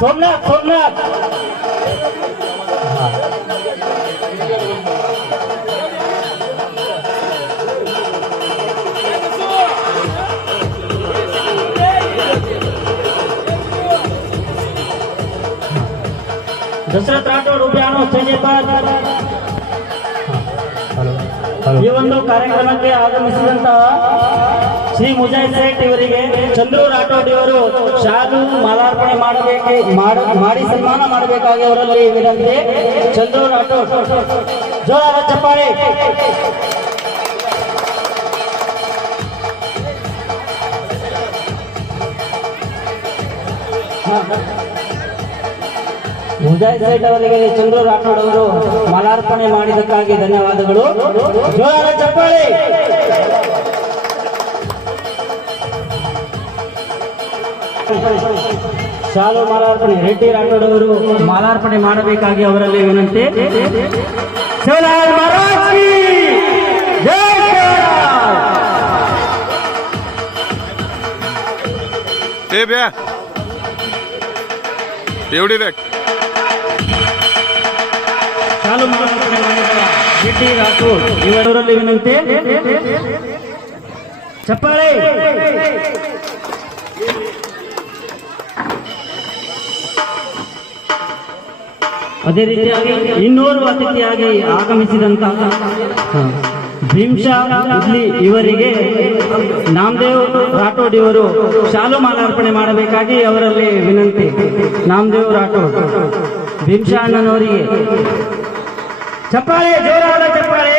Somnath Somnath Dasharath Rathore उद्यानो stage पर ಈ ಒಂದು ಕಾರ್ಯಕ್ರಮಕ್ಕೆ ಆಗಮಿಸಿದಂತಹ ಶ್ರೀ ಮುಜಾಹಿದ್ ಸೇಠ್ ಇವರಿಗೆ ಚಂದ್ರು ರಾಠೋಡ್ ಇವರು ಶಾಲು ಮಾಲಾರ್ಪಣೆ ಮಾಡಿ ಸನ್ಮಾನ ಮಾಡಬೇಕಾಗಿ ಅವರಲ್ಲಿ ವಿನಂತಿ. ಚಂದ್ರು ರಾಠೋಡ್ ಜೋರಾದ ಚಪ್ಪಾಳೆ. ಮುಜಾಹಿದ್ ಸೇಠ್ ಅವರಿಗೆ ಚಂದ್ರು ರಾಠೋಡ್ ಅವರು ಮಾಲಾರ್ಪಣೆ ಮಾಡಿದ್ದಕ್ಕಾಗಿ ಧನ್ಯವಾದಗಳು. ಜೋರಾದ ಚಪ್ಪಾಳೆ. ಶಾಲು ಮಾಲಾರ್ಪಣೆ ರೆಡ್ಡಿ ರಾಠೋಡ್ ಅವರು ಮಾಲಾರ್ಪಣೆ ಮಾಡಬೇಕಾಗಿ ಅವರಲ್ಲಿ ವಿನಂತಿ. ಶಿವಲಾಲ್ ಮಹಾರಾಜ್ ಕಿ ಜೈ. ए बे एवढी देख ಶಾಲು ಮಾಲಾರ್ಪಣೆ ಮಾಡಿದ ರೆಡ್ಡಿ ರಾಠೋಡ್ ಇವರಲ್ಲಿ ವಿನಂತಿ. ಚಪ್ಪಾಳೆ. ಅದೇ ರೀತಿಯಾಗಿ ಇನ್ನೋರ್ವ ಅತಿಥಿಯಾಗಿ ಆಗಮಿಸಿದಂತಹ ಭೀಮ್ಶಾ ಇಡ್ಲಿ ಇವರಿಗೆ ನಾಮದೇವ್ ರಾಠೋಡ್ ಇವರು ಶಾಲು ಮಾಲಾರ್ಪಣೆ ಮಾಡಬೇಕಾಗಿ ಅವರಲ್ಲಿ ವಿನಂತಿ. ನಾಮದೇವ್ ರಾಠೋಡ್ ಭೀಮ್ಶಾ ಅಣ್ಣನವರಿಗೆ ಚಪ್ಪಾಳೆ. ಜೋರಾದ ಚಪ್ಪಾಳೆ.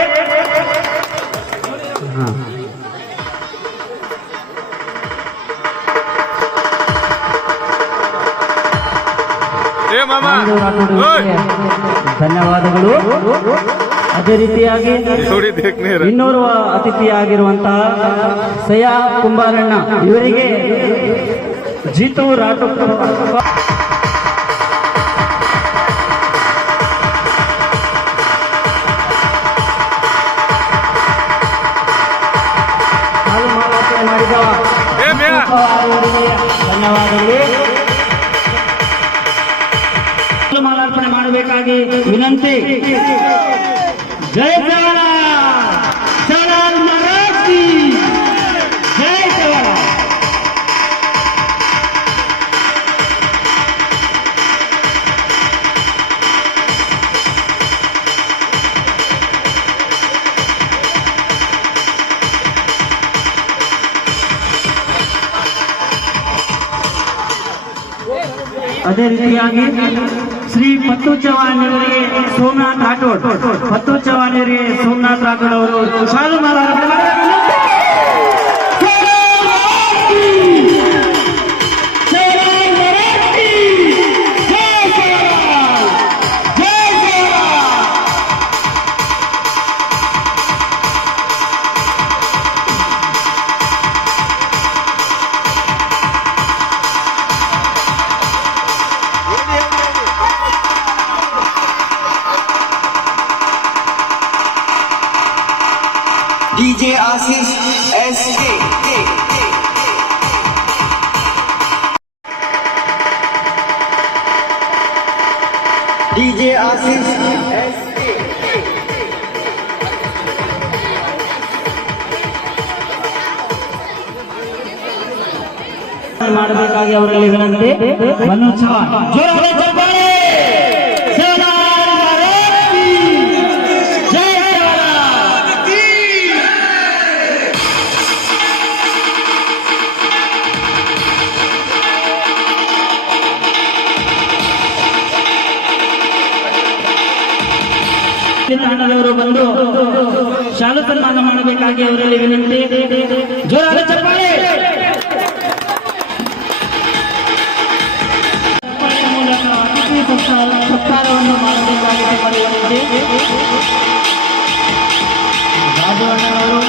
ಧನ್ಯವಾದಗಳು. ಅದೇ ರೀತಿಯಾಗಿ ಇನ್ನೋರ್ವ ಅತಿಥಿಯಾಗಿರುವಂತಹ ಸಯಾ ಕುಂಬಾರಣ್ಣ ಇವರಿಗೆ ಜೀತು ರಾಠೋಡ್ ಮಾಡಿದ ಧನ್ಯವಾದಗಳು. ಮಾಲಾರ್ಪಣೆ ಮಾಡಬೇಕಾಗಿ ವಿನಂತಿ. ಜೈ ಜವಾನ ಶಿವಲಾಲ್ ಮಹಾರಾಜ್ ಕಿ ಜೈ. ಜವಾನ ಅದೇ ರೀತಿಯಾಗಿ ಶ್ರೀ ಪತ್ತು ಚವಾಣ್ ಅವರಿಗೆ ಸೋಮನಾಥ್ ರಾಠೋಡ್, ಪತ್ತು ಚವಾಣ್ ಅವರಿಗೆ ಸೋಮನಾಥ್ ರಾಠೋಡ್ ಅವರು ಶಾಲು ಮಾಲಾರ್ಪಣೆ DJ Ashish SK. DJ Ashish SK. ಮಾಡಬೇಕಾಗಿ ಅವರಲ್ಲಿ ವಿನಂತಿ. ಮನೋತ್ಸವ ಜೋರಾದ ಚಪ್ಪಾಳೆ. ತಂಡದವರು ಬಂದು ಶಾಲು ಸನ್ಮಾನ ಮಾಡಬೇಕಾಗಿ ಅವರಲ್ಲಿ ವಿನಂತಿ. ಜೋರಾದ ಚಪ್ಪಾಳೆ. ಮೂಲಕ ಅತಿಥಿ ಸತ್ಕಾರವನ್ನು ಮಾಡಬೇಕಾಗಿ ವಿನಂತಿ. ರಾಜು ಅಣ್ಣನವರು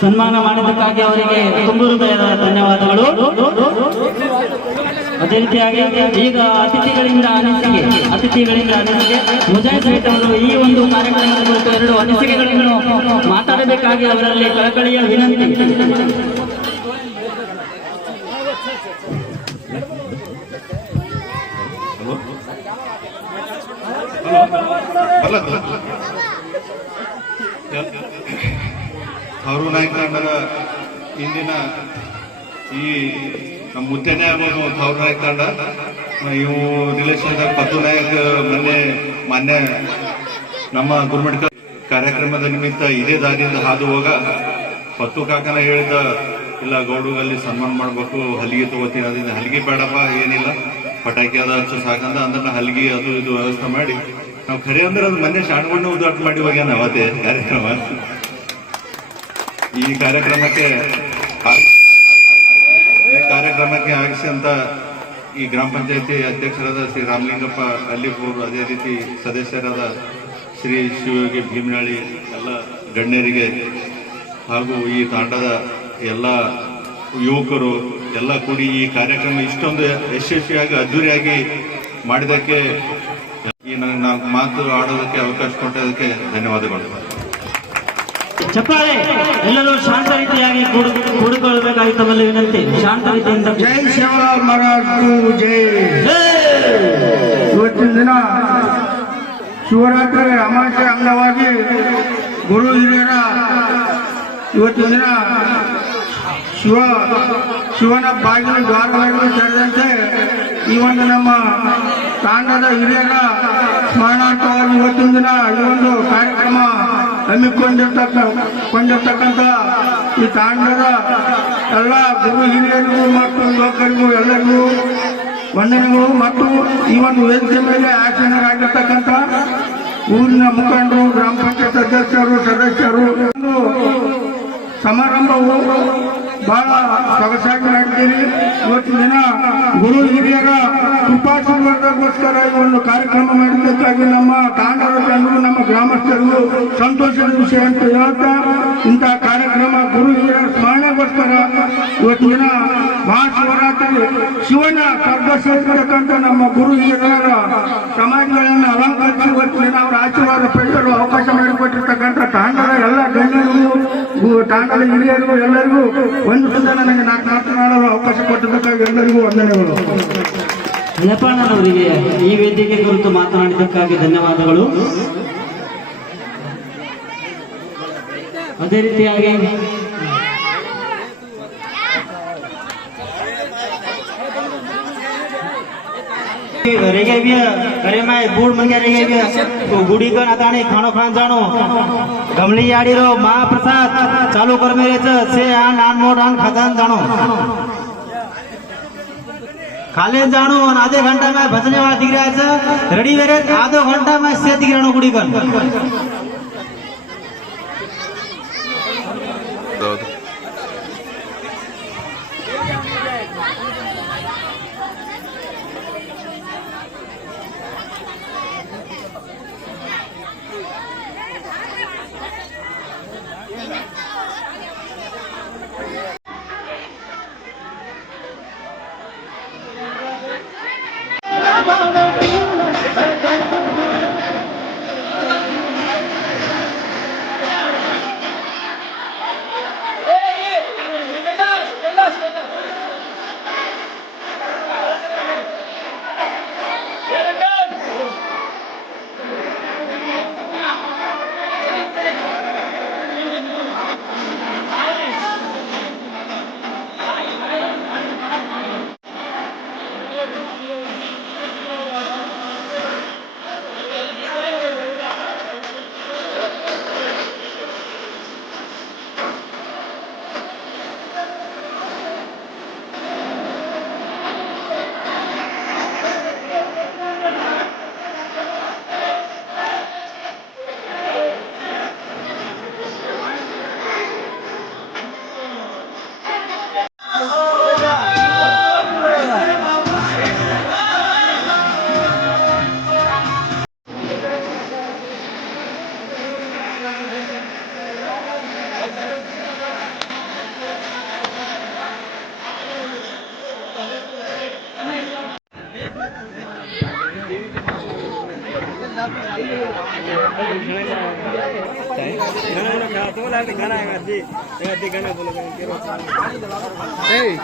ಸನ್ಮಾನ ಮಾಡಿದ್ದಕ್ಕಾಗಿ ಅವರಿಗೆ ತುಂಬು ಹೃದಯದ ಧನ್ಯವಾದಗಳು. ಅದೇ ರೀತಿಯಾಗಿ ಈಗ ಅತಿಥಿಗಳಿಂದ ಅನಿಸಿಕೆ ಮುಜಾಹಿದ್ ಸೇಠ್ ಅವರು ಈ ಒಂದು ಕಾರ್ಯಕ್ರಮದ ಕುರಿತು 2 ಅನಿಸಿಕೆಗಳನ್ನು ಮಾತಾಡಬೇಕಾಗಿ ಅವರಲ್ಲಿ ಕಳಕಳಿಯ ವಿನಂತಿ. ಅವರು ನಾಯಕ ತಂಡದ ಇಂದಿನ ಈ ನಮ್ಮ ಮುದ್ದೆನೇ ಆಗೋದು ಅವ್ರ ನಾಯಕ ತಂಡ ಇವು ರಿಲೇಷನ್ ಪತ್ತು ನಾಯಕ್ ಮಾನ್ಯ ನಮ್ಮ ಗುರುಮಠ ಕಾರ್ಯಕ್ರಮದ ನಿಮಿತ್ತ ಇದೇ ದಾರಿಯಿಂದ ಹಾದು ಹೋಗ ಪತ್ತು ಕಾಕನ ಹೇಳಿದ ಇಲ್ಲ ಗೌಡುಗಲ್ಲಿ ಸನ್ಮಾನ ಮಾಡ್ಬೇಕು ಹಲಿಗೆ ತಗೋತೀನಿ ಅದರಿಂದ ಹಲಿಗೆ ಬೇಡಪ್ಪ ಏನಿಲ್ಲ ಪಟಾಕಿ ಅದ ಹಚ್ಚು ಸಾಕಂದ ಅಂದ್ರೆ ಹಲಿಗೆ ಅದು ಇದು ವ್ಯವಸ್ಥೆ ಮಾಡಿ ನಾವು ಖರೆ ಅಂದ್ರೆ ಅದು ಮೊನ್ನೆ ಶಾಣಗೊಂಡು ಉದ್ಘಾಟನೆ ಮಾಡಿ ಹೋಗ್ಯಾನ ಅವತ್ತೇ ಕಾರ್ಯಕ್ರಮ. ಈ ಕಾರ್ಯಕ್ರಮಕ್ಕೆ ಆಗಿಸಿ ಅಂತ ಈ ಗ್ರಾಮ ಪಂಚಾಯತಿ ಅಧ್ಯಕ್ಷರಾದ ಶ್ರೀ ರಾಮಲಿಂಗಪ್ಪ ಅಲ್ಲಿಪುರ್, ಅದೇ ರೀತಿ ಸದಸ್ಯರಾದ ಶ್ರೀ ಶಿವಯೋಗಿ ಭೀಮನಾಳಿ, ಎಲ್ಲ ಗಣ್ಯರಿಗೆ ಹಾಗೂ ಈ ತಾಂಡದ ಎಲ್ಲ ಯುವಕರು ಎಲ್ಲ ಕೂಡಿ ಈ ಕಾರ್ಯಕ್ರಮ ಇಷ್ಟೊಂದು ಯಶಸ್ವಿಯಾಗಿ ಅದ್ದೂರಿಯಾಗಿ ಮಾಡಿದ್ದಕ್ಕೆ ಈ ನನಗೆ ಮಾತು ಆಡೋದಕ್ಕೆ ಅವಕಾಶ ಕೊಟ್ಟದಕ್ಕೆ ಧನ್ಯವಾದಗಳು. ಚಪ್ಪಾಳೆ. ಎಲ್ಲರೂ ಶಾಂತ ರೀತಿಯಾಗಿ ಕೂಡಿಕೊಳ್ಳಬೇಕಾಗಿ ತಮ್ಮಲ್ಲಿ ವಿನಂತಿ. ಶಾಂತ ರೀತಿಯಿಂದ. ಜೈ ಶಿವರಾಮ್ ಮಹಾರಾಜ್ ಜೈ. ಇವತ್ತಿನ ದಿನ ಶಿವರಾತ್ರಿ ಅಮಾವಾಸ್ಯೆ ಅಂಗವಾಗಿ ಗುರು ಹಿರಿಯರ ಇವತ್ತಿನ ದಿನ ಶಿವನ ಬಾಗಿಲು ದ್ವಾರಗಳನ್ನು ತೆರೆದಂತೆ ಈ ಒಂದು ನಮ್ಮ ತಾಂಡದ ಹಿರಿಯರ ಸ್ಮರಣಾರ್ಥವಾಗಿ ಇವತ್ತಿನ ದಿನ ಈ ಒಂದು ಕಾರ್ಯಕ್ರಮ ಹಮ್ಮಿಕೊಂಡಿರ್ತಕ್ಕಂಥ ಈ ತಾಂಡದ ಎಲ್ಲ ಗುರು ಹಿರಿಯರಿಗೂ ಮತ್ತು ಯುವಕರಿಗೂ ಎಲ್ಲರಿಗೂ ವಂದನೆಗಳು ಮತ್ತು ಈ ಒಂದು ವೇದಿಕೆ ಮೇಲೆ ಆಸೀನರಾಗಿರ್ತಕ್ಕಂಥ ಊರಿನ ಮುಖಂಡರು, ಗ್ರಾಮ ಪಂಚಾಯತ್ ಅಧ್ಯಕ್ಷರು, ಸದಸ್ಯರು. ಒಂದು ಸಮಾರಂಭವು ಬಹಳ ಸೊಗಸಾಗಿ ನಡೆದಿರಿ. ಇವತ್ತಿನ ದಿನ ಗುರು ಹಿರಿಯರ ಕೃಪಾಶೀರ್ವಾದಕ್ಕೋಸ್ಕರ ಈ ಒಂದು ಕಾರ್ಯಕ್ರಮ ಮಾಡಿದ್ದಕ್ಕಾಗಿ ನಮ್ಮ ತಾಂಡದ ಜನರು, ನಮ್ಮ ಗ್ರಾಮಸ್ಥರಿಗೂ ಸಂತೋಷದ ವಿಷಯ ಅಂತ ಹೇಳ್ತಾ, ಇಂತಹ ಕಾರ್ಯಕ್ರಮ ಗುರು ಹಿರಿಯರ ಸ್ಮರಣೆಗೋಸ್ಕರ ಇವತ್ತಿನ ದಿನ ಮಹಾಶಿವರಾತ್ರಿ ಶಿವನ ಕರ್ಗಸಿರ್ತಕ್ಕಂಥ ನಮ್ಮ ಗುರು ಹಿರಿಯರ ಸಮಾಜಗಳನ್ನು ಅಲಂಕರಿಸಿ ಇವತ್ತಿನ ದಿನ ಅವರ ಆಶೀರ್ವಾದ ಪಡೆಯಲು ಅವಕಾಶ ಮಾಡಿಕೊಟ್ಟಿರ್ತಕ್ಕಂಥ ತಾಂಡದ ಎಲ್ಲ ಗಣ್ಯರಿಗೂ, ತಾಂಡದ ಹಿರಿಯರಿಗೂ ಎಲ್ಲರಿಗೂ ಒಂದು ಸಲ ನನಗೆ ಮಾತನಾಡಲು ಅವಕಾಶ ಕೊಟ್ಟಿದ್ದಕ್ಕಾಗಿ ಎಲ್ಲರಿಗೂ ವಂದನೆಗಳು. ಯಪ್ಪಣ್ಣನವರಿಗೆ ಈ ವೇದಿಕೆ ಕುರಿತು ಮಾತನಾಡಿದ್ದಕ್ಕಾಗಿ ಧನ್ಯವಾದಗಳು. ಅದೇ ರೀತಿಯಾಗಿ रेगे भी करे मैं बूढ़ मंगे रेगे भी गुड़ी का नाताने खानो खान जानो गमली आड़ी रो महाप्रसाद चालू कर मेरे से आन आन मोड आन खजान जानो खाले जानो आधे घंटा में भजने वाला दिख रहा है रेडी वेरे आधो घंटा में से दिख रहा गुड़ी कर Hey,